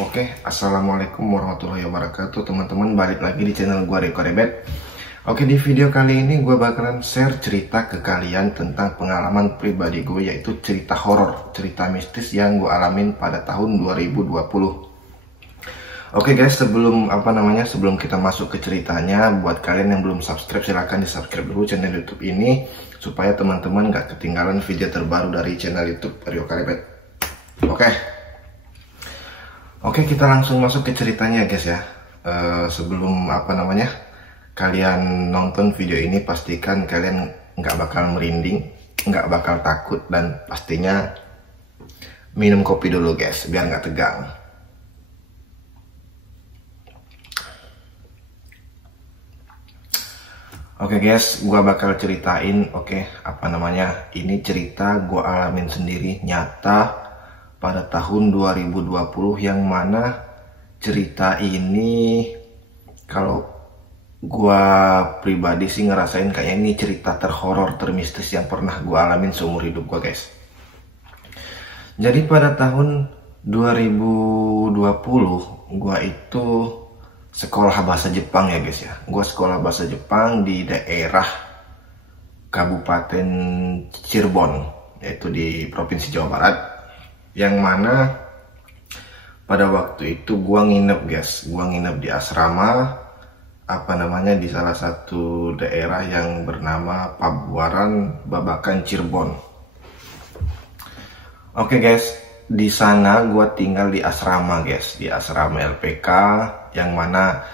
Oke, assalamualaikum warahmatullahi wabarakatuh teman-teman, balik lagi di channel gua Riko Rebet. Oke, di video kali ini gue bakalan share cerita ke kalian tentang pengalaman pribadi gue, yaitu cerita horor, cerita mistis yang gue alamin pada tahun 2020. Oke guys, sebelum kita masuk ke ceritanya, buat kalian yang belum subscribe silahkan di subscribe dulu channel YouTube ini supaya teman-teman gak ketinggalan video terbaru dari channel YouTube Riko Rebet. Oke, kita langsung masuk ke ceritanya guys ya. Sebelum kalian nonton video ini, pastikan kalian nggak bakal merinding, nggak bakal takut, dan pastinya minum kopi dulu guys biar nggak tegang. Oke guys, gua bakal ceritain ini cerita gua alamin sendiri nyata pada tahun 2020, yang mana cerita ini kalau gua pribadi sih ngerasain kayak ini cerita terhoror, termistis yang pernah gua alamin seumur hidup gua guys. Jadi pada tahun 2020 gua itu sekolah bahasa Jepang ya guys ya. Gua sekolah bahasa Jepang di daerah Kabupaten Cirebon, yaitu di Provinsi Jawa Barat. Yang mana pada waktu itu gua nginep guys, di asrama di salah satu daerah yang bernama Pabuaran Babakan Cirebon. Oke guys, di sana gua tinggal di asrama guys, di asrama LPK, yang mana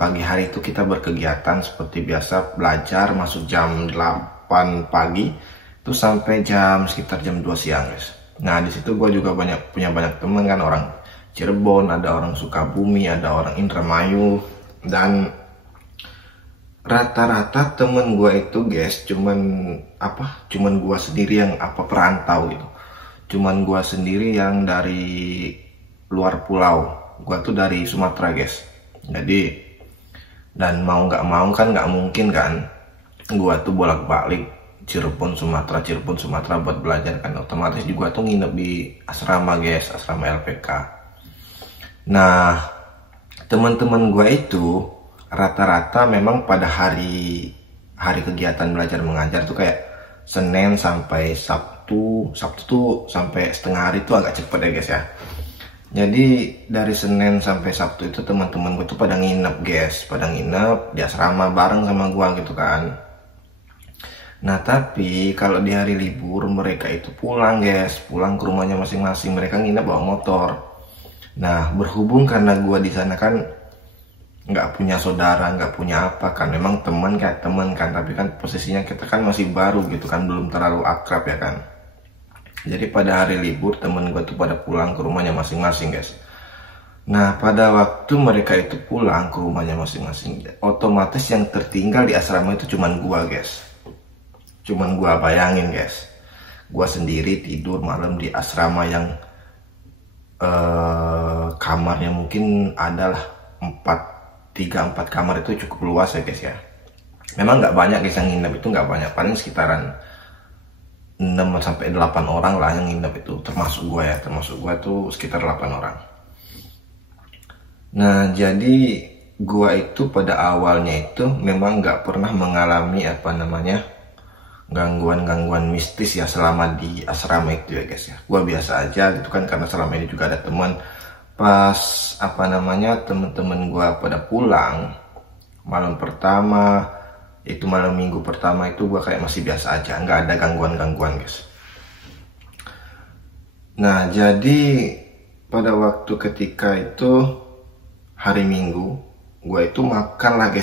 pagi hari itu kita berkegiatan seperti biasa, belajar masuk jam 8 pagi itu sampai sekitar jam 2 siang guys. Nah di situ gue juga punya banyak temen kan, orang Cirebon, ada orang Sukabumi, ada orang Indramayu, dan rata-rata temen gue itu guys cuman gue sendiri yang perantau gitu, cuman gue sendiri yang dari luar pulau. Gue tuh dari Sumatera guys, jadi dan mau nggak mau kan nggak mungkin kan gue tuh bolak-balik Cirebon Sumatera buat belajar kan, otomatis juga tuh nginep di asrama guys, asrama LPK. Nah teman-teman gue itu rata-rata memang pada hari kegiatan belajar mengajar tuh kayak Senin sampai Sabtu tuh sampai setengah hari tuh agak cepet ya guys ya. Jadi dari Senin sampai Sabtu itu teman-teman gue tuh pada nginep guys, di asrama bareng sama gue gitu kan. Nah tapi kalau di hari libur mereka itu pulang guys, pulang ke rumahnya masing-masing, mereka nginep bawa motor. Nah berhubung karena gua di sana kan nggak punya saudara, nggak punya apa kan, memang teman kan, tapi kan posisinya kita kan masih baru gitu kan, belum terlalu akrab ya kan. Jadi pada hari libur temen gua tuh pada pulang ke rumahnya masing-masing guys. Nah pada waktu mereka itu pulang ke rumahnya masing-masing, otomatis yang tertinggal di asrama itu cuman gua guys. Cuman gua bayangin guys, gua sendiri tidur malam di asrama yang kamarnya mungkin adalah 3-4 kamar, itu cukup luas ya guys ya. Memang nggak banyak guys yang nginep, itu nggak banyak, paling sekitaran 6-8 orang lah yang nginep itu, termasuk gua tuh sekitar 8 orang. Nah jadi gua itu pada awalnya itu memang nggak pernah mengalami gangguan mistis ya selama di asrama itu ya guys ya. Gua biasa aja gitu kan, karena selama ini juga ada teman. Pas temen-temen gua pada pulang malam minggu pertama itu gua kayak masih biasa aja, nggak ada gangguan guys. Nah jadi pada waktu ketika itu hari Minggu, gua itu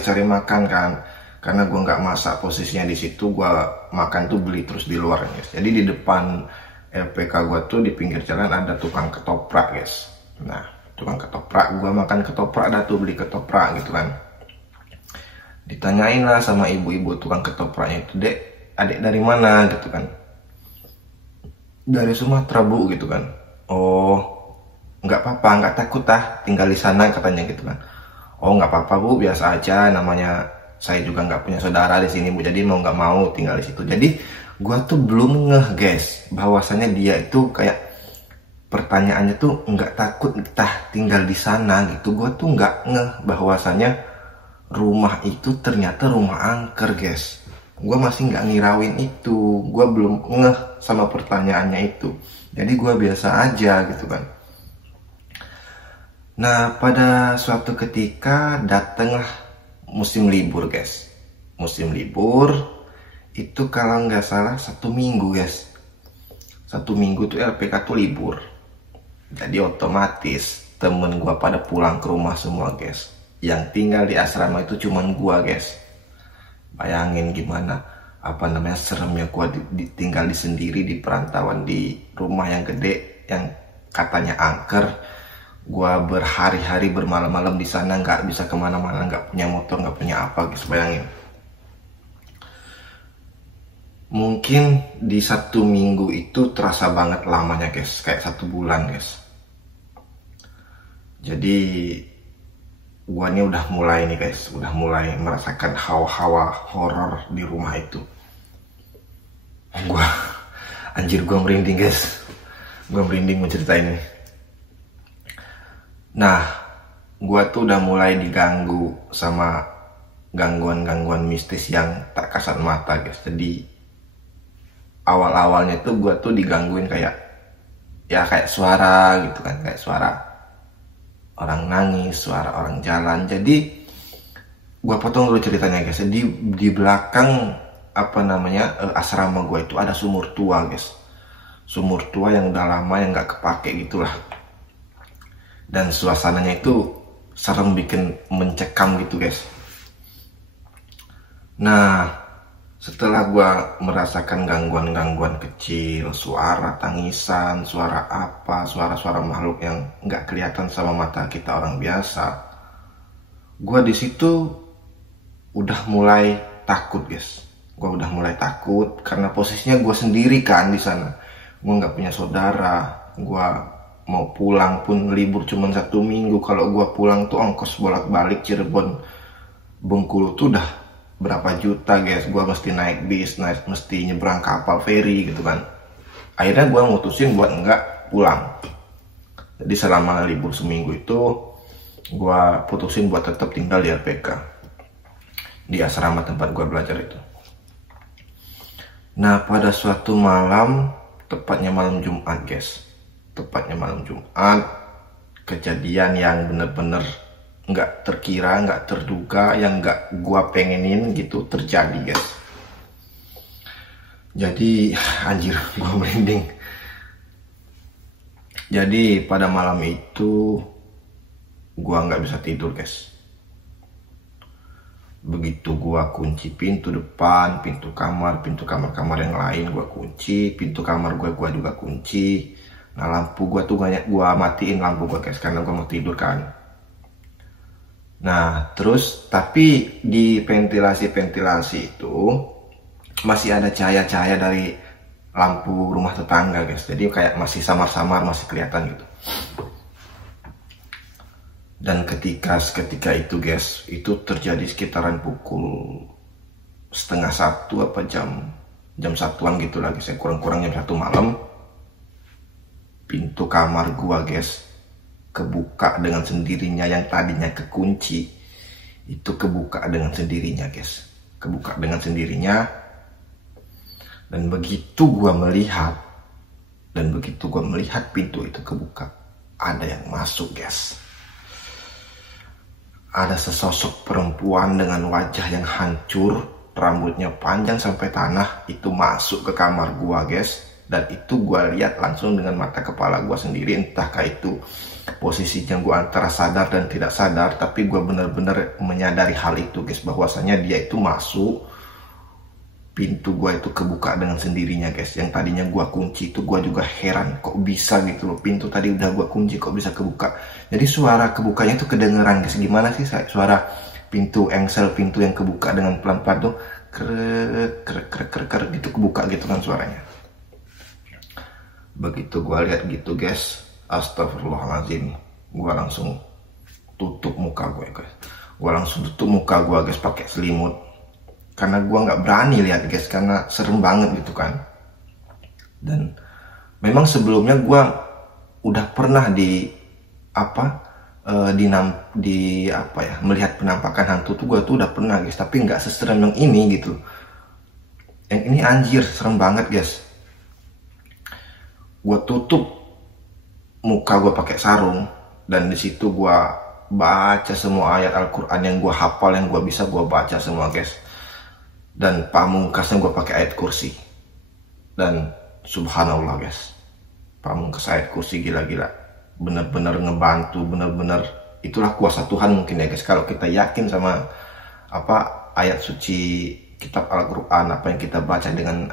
cari makan kan, karena gue nggak masak, posisinya di situ gue makan tuh beli terus di luar guys. Jadi di depan LPK gue tuh di pinggir jalan ada tukang ketoprak guys. Nah tukang ketoprak, gue makan ketoprak, beli ketoprak gitu kan. Ditanyain lah sama ibu-ibu tukang ketopraknya itu, "Dek, adik dari mana?" gitu kan. "Dari Sumatera Bu," gitu kan. "Oh nggak apa-apa, nggak takut tinggal di sana," katanya gitu kan. "Oh nggak apa-apa Bu, biasa aja, namanya saya juga nggak punya saudara di sini Bu, jadi mau nggak mau tinggal di situ." Jadi gua tuh belum ngeh guys bahwasannya dia itu kayak pertanyaannya tuh nggak takut entah tinggal di sana gitu. Gue tuh nggak ngeh bahwasanya rumah itu ternyata rumah angker guys. Gue masih nggak ngirauin itu, gue belum ngeh sama pertanyaannya itu. Jadi gue biasa aja gitu kan. Nah, pada suatu ketika datanglah musim libur guys. Musim libur itu kalau nggak salah 1 minggu guys. 1 minggu tuh LPK tuh libur. Jadi otomatis temen gua pada pulang ke rumah semua guys. Yang tinggal di asrama itu cuman gua guys. Bayangin gimana seremnya gua tinggal di sendiri di perantauan di rumah yang gede yang katanya angker. Gua berhari-hari bermalam-malam di sana, nggak bisa kemana-mana, nggak punya motor, nggak punya apa guys. Bayangin. Mungkin di 1 minggu itu terasa banget lamanya guys, kayak 1 bulan guys. Jadi gua ini udah mulai nih guys, udah mulai merasakan hawa-hawa horor di rumah itu. Gua merinding guys, gua merinding menceritain ini. Nah, gua tuh udah mulai diganggu sama gangguan-gangguan mistis yang tak kasat mata guys. Jadi awal-awalnya tuh gue tuh digangguin kayak suara gitu kan, kayak suara orang nangis, suara orang jalan. Jadi gue potong dulu ceritanya guys. Di belakang asrama gue itu ada sumur tua guys. Sumur tua yang udah lama yang nggak kepake gitulah. Dan suasananya itu serem, bikin mencekam gitu guys. Nah, setelah gue merasakan gangguan-gangguan kecil, suara tangisan, suara suara-suara makhluk yang nggak kelihatan sama mata kita orang biasa, gue di situ udah mulai takut guys. Gue udah mulai takut karena posisinya gue sendiri kan di sana. Gue nggak punya saudara. Gue mau pulang pun libur cuma 1 minggu. Kalau gue pulang tuh ongkos bolak-balik Cirebon Bengkulu tuh udah berapa juta guys. Gue mesti naik bis, mesti nyebrang kapal feri gitu kan. Akhirnya gue mutusin buat enggak pulang. Jadi selama libur seminggu itu gue putusin buat tetap tinggal di LPK, di asrama tempat gue belajar itu. Nah, pada suatu malam, tepatnya malam Jumat guys, tepatnya malam Jumat, kejadian yang bener-bener nggak terkira, nggak terduga, yang nggak gua pengenin gitu terjadi guys. Jadi anjir, gua merinding. Jadi pada malam itu gua nggak bisa tidur guys. Begitu gua kunci pintu depan, pintu kamar yang lain gua kunci, pintu kamar gua juga kunci. Nah, lampu gua tuh gua matiin lampu gua guys karena gua mau tidur kan. Nah, terus tapi di ventilasi itu masih ada cahaya-cahaya dari lampu rumah tetangga guys. Jadi kayak masih samar-samar, masih kelihatan gitu. Dan ketika itu guys, itu terjadi sekitaran pukul 12:30 apa jam 1-an gitu lagi. Saya kurang-kurang jam 1 malam. Pintu kamar gua guys kebuka dengan sendirinya, yang tadinya kekunci itu kebuka dengan sendirinya guys, kebuka dengan sendirinya. Dan begitu gua melihat pintu itu kebuka, ada yang masuk guys. Ada sesosok perempuan dengan wajah yang hancur, rambutnya panjang sampai tanah, itu masuk ke kamar gua guys. Dan itu gua lihat langsung dengan mata kepala gua sendiri. Entahkah itu posisinya gue antara sadar dan tidak sadar, tapi gue benar-benar menyadari hal itu guys, bahwasanya dia itu masuk, pintu gue itu kebuka dengan sendirinya guys. Yang tadinya gue kunci itu gue juga heran, kok bisa gitu loh, pintu tadi udah gue kunci kok bisa kebuka. Jadi suara kebukanya itu kedengeran guys. Gimana sih suara pintu engsel, pintu yang kebuka dengan pelan-pelan tuh krek gitu, kebuka gitu kan suaranya. Begitu gue lihat gitu guys, astagfirullahaladzim, gue langsung tutup muka gue guys. Gue langsung tutup muka gue guys pakai selimut, karena gue nggak berani lihat guys, karena serem banget gitu kan. Dan memang sebelumnya gue udah pernah di apa melihat penampakan hantu tuh gue tuh udah pernah guys, tapi nggak seserem yang ini gitu. Yang ini anjir serem banget guys. Gue tutup muka gue pakai sarung, dan di situ gue baca semua ayat Al-Quran yang gue hafal, yang gue bisa gue baca semua guys. Dan pamungkasnya gue pakai ayat kursi. Dan subhanallah guys, pamungkas ayat kursi gila-gila, bener-bener ngebantu, bener-bener itulah kuasa Tuhan mungkin ya guys. Kalau kita yakin sama ayat suci kitab Al-Quran, apa yang kita baca dengan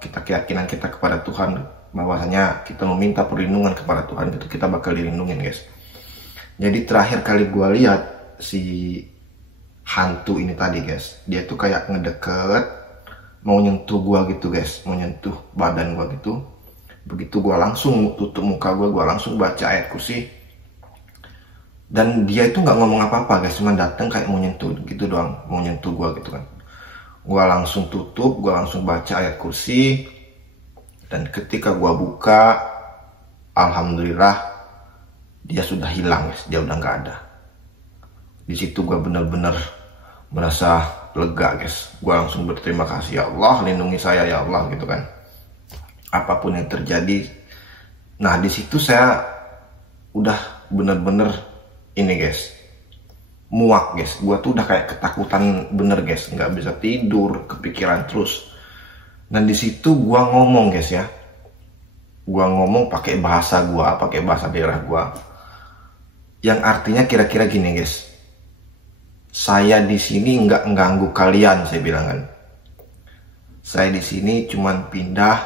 kita keyakinan kita kepada Tuhan, bahwasanya kita meminta perlindungan kepada Tuhan, itu kita bakal dilindungin guys. Jadi terakhir kali gue lihat si hantu ini tadi guys, dia tuh kayak ngedeket mau nyentuh gua gitu guys, mau nyentuh badan gua gitu. Begitu gua langsung tutup muka gua langsung baca ayat kursi, dan dia itu nggak ngomong apa-apa guys, cuma datang kayak mau nyentuh gitu doang, mau nyentuh gua gitu kan. Gua langsung tutup, gua langsung baca ayat kursi, dan ketika gua buka, alhamdulillah dia sudah hilang guys, dia udah nggak ada. Di situ gua bener-bener merasa lega guys. Gue langsung berterima kasih, ya Allah lindungi saya ya Allah gitu kan, apapun yang terjadi. Nah di situ saya udah bener-bener ini guys, muak guys. Gue tuh udah kayak ketakutan bener guys, nggak bisa tidur, kepikiran terus. Dan di situ gue ngomong guys ya, gue ngomong pakai bahasa daerah gue, yang artinya kira-kira gini guys, saya di sini nggak ganggu kalian, saya bilang kan. Saya di sini cuman pindah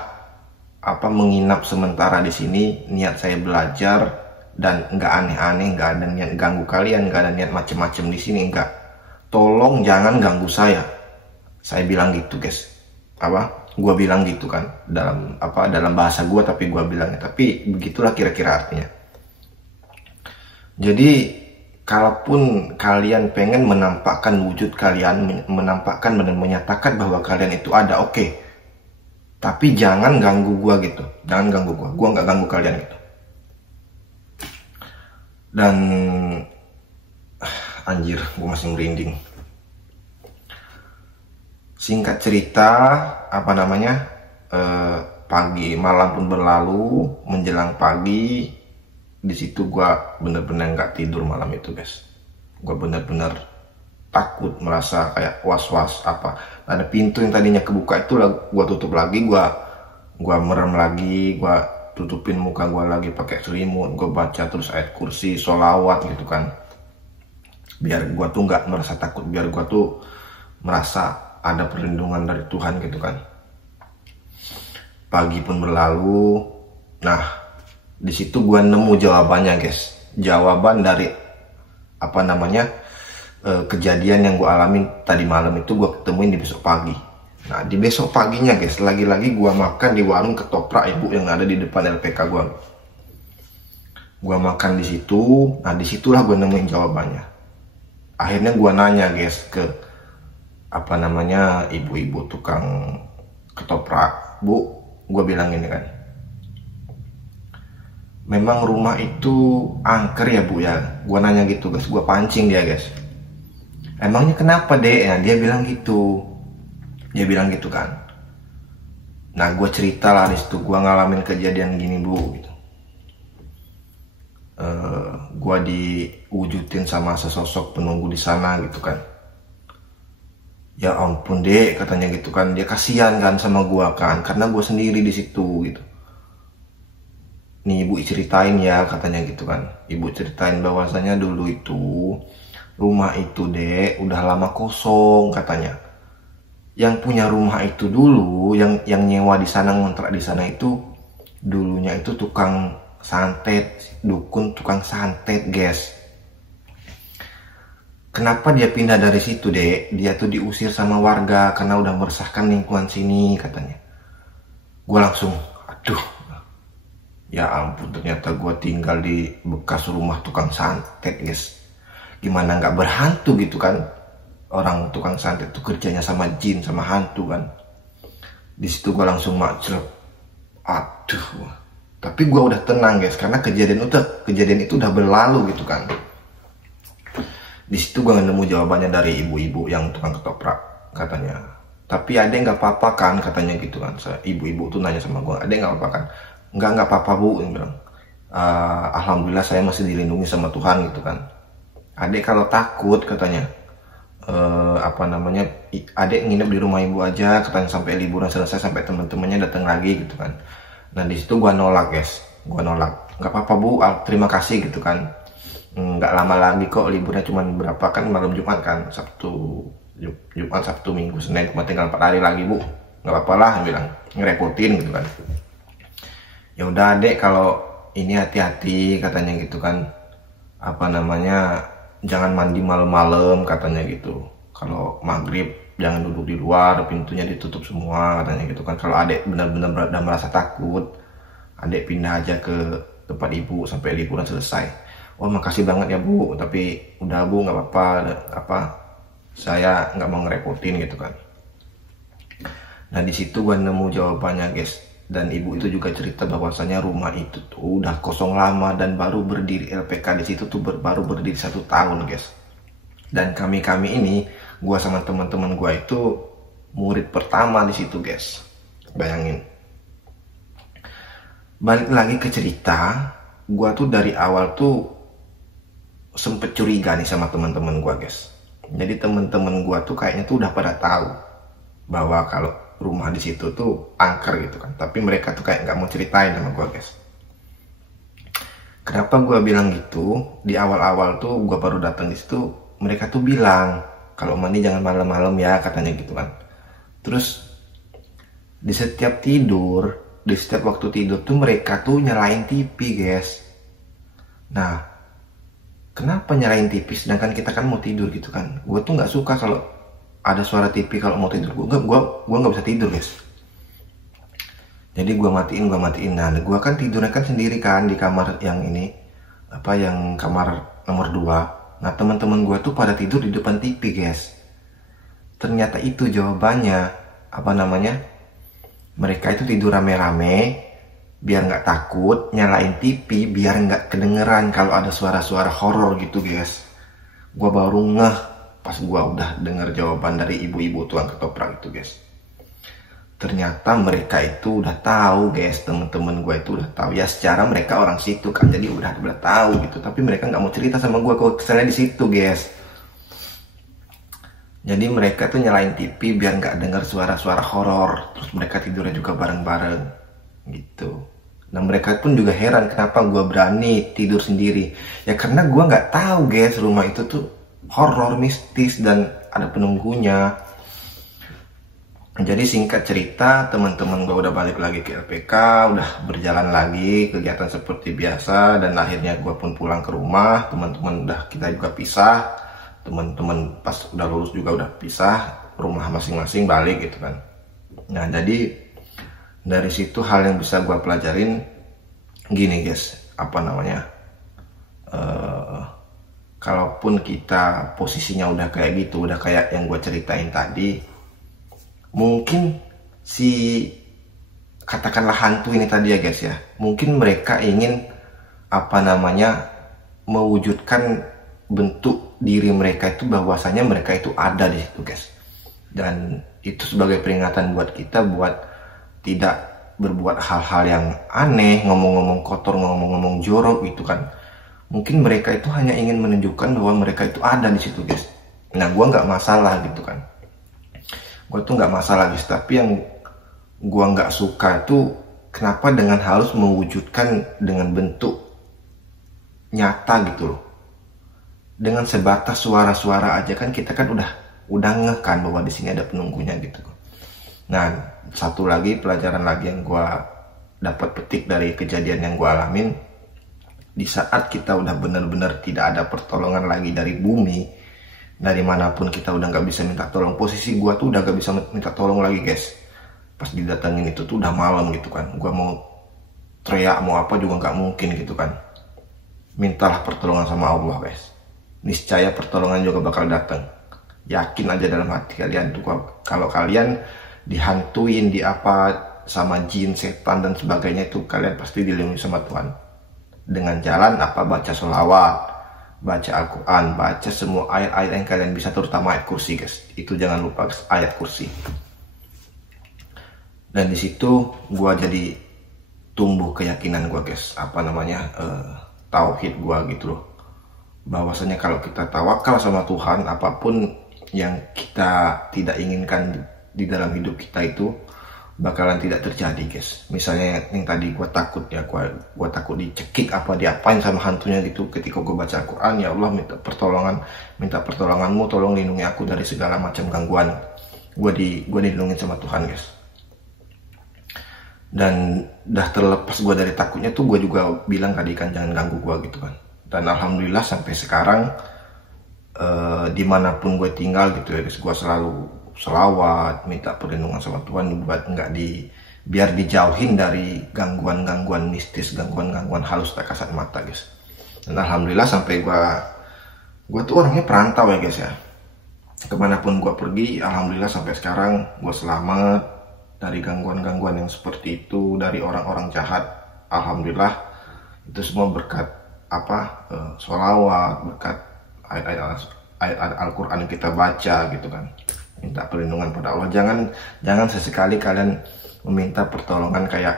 menginap sementara di sini. Niat saya belajar dan nggak aneh-aneh, nggak ada niat ganggu kalian, nggak ada niat macem-macem di sini, nggak. Tolong jangan ganggu saya. Saya bilang gitu guys. Gua bilang gitu kan dalam bahasa gua, tapi gua bilangnya. Tapi begitulah kira-kira artinya. Jadi kalaupun kalian pengen menampakkan wujud kalian, menampakkan dan menyatakan bahwa kalian itu ada, oke. Tapi jangan ganggu gua gitu. Jangan ganggu gua. Gua nggak ganggu kalian gitu. Dan anjir, gua masih merinding. Singkat cerita, pagi malam pun berlalu, menjelang pagi. Di situ gue bener-bener nggak tidur malam itu guys. Gue bener-bener takut, merasa kayak was-was ada pintu yang tadinya kebuka itu gue tutup lagi, gue merem lagi, gue tutupin muka gue lagi pakai selimut, gue baca terus ayat kursi, sholawat gitu kan, biar gue tuh nggak merasa takut, biar gue tuh merasa ada perlindungan dari Tuhan gitu kan. Pagi pun berlalu. Nah di situ gue nemu jawabannya guys, jawaban dari kejadian yang gue alamin tadi malam itu gue ketemuin di besok pagi. Nah di besok paginya guys, lagi-lagi gue makan di warung ketoprak ibu yang ada di depan LPK gue. Gue makan di situ. Nah disitulah gue nemuin jawabannya. Akhirnya gue nanya guys ke ibu-ibu tukang ketoprak. Bu, gue bilang gini kan, memang rumah itu angker ya bu ya? Gue nanya gitu guys, gue pancing dia guys. Emangnya kenapa dek? Ya, dia bilang gitu. Dia bilang gitu kan. Nah gue cerita lah di situ, gue ngalamin kejadian gini bu gitu. Gue diwujudin sama sesosok penunggu di sana gitu kan. Ya ampun dek, katanya gitu kan. Dia kasihan kan sama gue kan, karena gue sendiri di situ gitu. Nih ibu ceritain ya, katanya gitu kan. Ibu ceritain bahwasanya dulu itu rumah itu dek udah lama kosong katanya. Yang punya rumah itu dulu, yang nyewa di sana, ngontrak di sana itu dulunya itu tukang santet, dukun tukang santet guys. Kenapa dia pindah dari situ dek? Dia tuh diusir sama warga karena udah meresahkan lingkungan sini katanya. Gue langsung aduh, ya ampun, ternyata gue tinggal di bekas rumah tukang santet guys. Gimana nggak berhantu gitu kan? Orang tukang santet tuh kerjanya sama jin, sama hantu kan. Di situ gue langsung macet. Aduh, Tapi gue udah tenang guys, karena kejadian itu udah berlalu gitu kan. Di situ gue nemu jawabannya dari ibu-ibu yang tukang ketoprak, katanya. Tapi adek nggak apa-apa kan, katanya gitu kan. Ibu-ibu tuh nanya sama gue, adek nggak apa-apa kan? Nggak apa-apa bu, dia bilang. Alhamdulillah saya masih dilindungi sama Tuhan gitu kan. Adek kalau takut katanya, adek nginep di rumah ibu aja, katanya, sampai liburan selesai, sampai teman-temannya datang lagi gitu kan. Nah di situ gua nolak guys, nggak apa-apa bu, terima kasih gitu kan. Nggak lama lagi kok liburnya, cuman berapa kan, malam Jumat kan, Jumat, Sabtu, Minggu, Senin, cuma tinggal 4 hari lagi bu, nggak apa-apa lah, bilang, ngerepotin gitu kan. Ya udah adek kalau ini hati-hati katanya gitu kan, jangan mandi malam-malam katanya gitu. Kalau maghrib jangan duduk di luar, pintunya ditutup semua katanya gitu kan. Kalau adek benar-benar udah merasa takut, adek pindah aja ke tempat ibu sampai liburan selesai. Oh makasih banget ya bu, tapi udah bu nggak apa-apa, saya nggak mau ngerepotin gitu kan. Nah di situ gua nemu jawabannya guys, dan ibu itu juga cerita bahwasanya rumah itu tuh udah kosong lama dan baru berdiri, LPK di situ tuh baru berdiri 1 tahun guys. Dan kami ini, gua sama teman-teman gua itu murid pertama di situ guys. Bayangin. Balik lagi ke cerita, gua tuh dari awal tuh sempet curiga nih sama teman-teman gua guys. Jadi teman-teman gua tuh kayaknya tuh udah pada tahu bahwa kalau rumah di situ tuh angker gitu kan. Tapi mereka tuh kayak nggak mau ceritain sama gua guys. Kenapa gua bilang gitu? Di awal-awal tuh gua baru datang di situ, mereka tuh bilang kalau mandi jangan malam-malam ya, katanya gitu kan. Terus di setiap waktu tidur tuh mereka tuh nyalain TV guys. Nah, kenapa nyalain TV sedangkan kita kan mau tidur gitu kan? Gue tuh nggak suka kalau ada suara TV kalau mau tidur. Gue nggak bisa tidur guys. Jadi gue matiin. Nah, gue kan tidurnya kan sendiri kan di kamar yang ini, yang kamar nomor 2. Nah, teman-teman gue tuh pada tidur di depan TV guys. Ternyata itu jawabannya. Mereka itu tidur rame-rame biar nggak takut, nyalain TV biar nggak kedengeran kalau ada suara-suara horor gitu guys. Gua baru ngeh pas gua udah denger jawaban dari ibu-ibu tukang ketoprak itu guys. Ternyata mereka itu udah tahu guys, temen-temen gua itu udah tahu ya, secara mereka orang situ kan, jadi udah tahu gitu. Tapi mereka nggak mau cerita sama gua kalau kesannya di situ guys. Jadi mereka tuh nyalain TV biar nggak dengar suara-suara horor. Terus mereka tidurnya juga bareng-bareng gitu. Nah mereka pun juga heran kenapa gue berani tidur sendiri. Ya karena gue nggak tahu guys, rumah itu tuh horor, mistis, dan ada penunggunya. Jadi singkat cerita, teman-teman gue udah balik lagi ke LPK, udah berjalan lagi kegiatan seperti biasa, dan akhirnya gue pun pulang ke rumah. Teman-teman kita juga pisah. Teman-teman pas udah lulus juga udah pisah, rumah masing-masing balik gitu kan. Nah jadi dari situ hal yang bisa gue pelajarin gini guys, kalaupun kita posisinya udah kayak gitu, udah kayak yang gue ceritain tadi, mungkin si katakanlah hantu ini tadi ya guys ya, mungkin mereka ingin mewujudkan bentuk diri mereka itu, bahwasanya mereka itu ada di situ guys. Dan itu sebagai peringatan buat kita buat tidak berbuat hal-hal yang aneh, ngomong-ngomong kotor, ngomong-ngomong jorok gitu kan. Mungkin mereka itu hanya ingin menunjukkan bahwa mereka itu ada di situ guys. Nah gua nggak masalah gitu kan, gua tuh nggak masalah guys. Tapi yang gua nggak suka itu kenapa dengan harus mewujudkan dengan bentuk nyata gitu loh. Dengan sebatas suara-suara aja kan kita kan udah ngeh kan bahwa di sini ada penunggunya gitu. Nah, satu lagi pelajaran lagi yang gue dapat petik dari kejadian yang gue alamin, di saat kita udah benar-benar tidak ada pertolongan lagi dari bumi, dari manapun kita udah nggak bisa minta tolong. Posisi gue tuh udah gak bisa minta tolong lagi guys. Pas didatengin itu tuh udah malam gitu kan. Gue mau teriak mau apa juga nggak mungkin gitu kan. Mintalah pertolongan sama Allah guys. Niscaya pertolongan juga bakal datang. Yakin aja dalam hati kalian tuh, kalau kalian dihantuin, sama jin, setan dan sebagainya itu kalian pasti dilindungi sama Tuhan. Dengan jalan apa? Baca sholawat, baca Al-Quran, baca semua ayat-ayat yang kalian bisa, terutama ayat kursi guys. Itu jangan lupa guys, ayat kursi. Dan di situ gua jadi tumbuh keyakinan gua guys, tauhid gua gitu loh. Bahwasanya kalau kita tawakal sama Tuhan, apapun yang kita tidak inginkan di dalam hidup kita itu bakalan tidak terjadi guys. Misalnya yang tadi gue takut ya, gue takut dicekik apa diapain sama hantunya gitu. Ketika gue baca Al-Quran, ya Allah minta pertolonganmu, tolong lindungi aku dari segala macam gangguan. Gue dilindungi sama Tuhan guys. Dan dah terlepas gue dari takutnya tuh, gue juga bilang tadi kan jangan ganggu gue gitu kan. Dan alhamdulillah sampai sekarang dimanapun gue tinggal gitu ya guys, gue selalu selawat, minta perlindungan sama Tuhan buat biar dijauhin dari gangguan-gangguan mistis, gangguan-gangguan halus tak kasat mata guys. Dan alhamdulillah sampai gue tuh orangnya perantau ya guys ya. Kemanapun gue pergi, alhamdulillah sampai sekarang gue selamat dari gangguan-gangguan yang seperti itu, dari orang-orang jahat. Alhamdulillah itu semua berkat sholawat, berkat ayat-ayat Al-Quran yang kita baca gitu kan. Minta perlindungan pada Allah. Jangan sesekali kalian meminta pertolongan kayak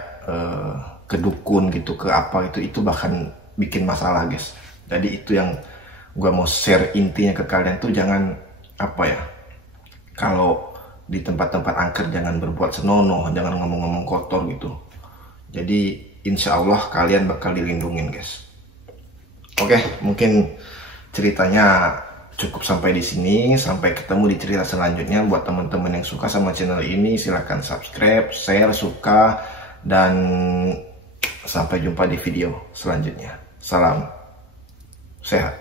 ke dukun gitu, ke apa itu bahkan bikin masalah guys. Jadi itu yang gue mau share intinya ke kalian tuh, jangan kalau di tempat-tempat angker jangan berbuat senonoh, jangan ngomong-ngomong kotor gitu. Jadi insya Allah kalian bakal dilindungin guys. Oke, mungkin ceritanya cukup sampai di sini. Sampai ketemu di cerita selanjutnya. Buat teman-teman yang suka sama channel ini, silahkan subscribe, share, suka, dan sampai jumpa di video selanjutnya. Salam sehat.